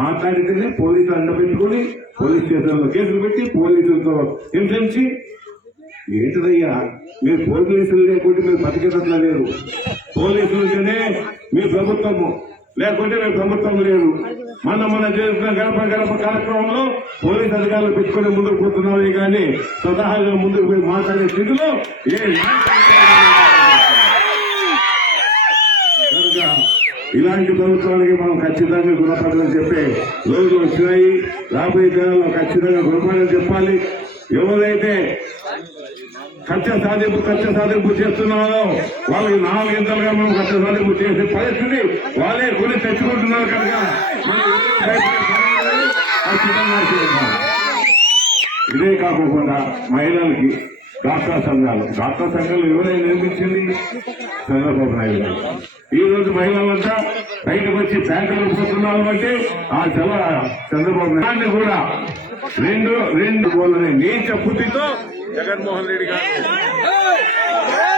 మాట్లాడితే పోలీసులు అండ పెట్టుకుని పోలీస్ స్టేషన్లో కేసులు పెట్టి పోలీసులతో హింసించి ఏంటిదయ్యా మీరు పోలీసులు లేకుంటే మీరు బతికేటట్లా లేదు పోలీసులు మీ ప్రభుత్వము లేకుంటే మేము ప్రభుత్వం లేదు మన మన చేసిన గడప గడప కార్యక్రమంలో పోలీస్ అధికారులు పెట్టుకుని ముందుకు పోతున్నామే కానీ స్వతహాగా ముందుకు పోయి మాట్లాడే స్థితిలో ఏ ఇలాంటి ప్రభుత్వానికి మనం ఖచ్చితంగా గుణపాఠాలు చెప్పే రోజులు వచ్చినాయి రాబోయే దినాల్లో ఖచ్చితంగా గుణపాఠాలు చెప్పాలి ఎవరైతే కత్య సాధింపు కత్య సాధింపు చేస్తున్నారో వాళ్ళకి నాలుగు ఇంతలుగా మనం కత్య సాధింపు చేసే పరిస్థితి వాళ్ళే కొని తెచ్చుకుంటున్నారు కనుక ఇదే కాకుండా మహిళలకి డాక్టరా సంఘాలు డాక్టరా సంఘాలు ఎవరైనా నిర్మించింది చంద్రబాబు నాయుడు ఈ రోజు మహిళలంతా బయటకు వచ్చి బ్యాంకులు పోతున్నారు అంటే ఆ చల చంద్రబాబు నాయుడు కూడా రెండు రెండు గోళ్ళని నీచ పుట్టితో జగన్మోహన్ రెడ్డి గారు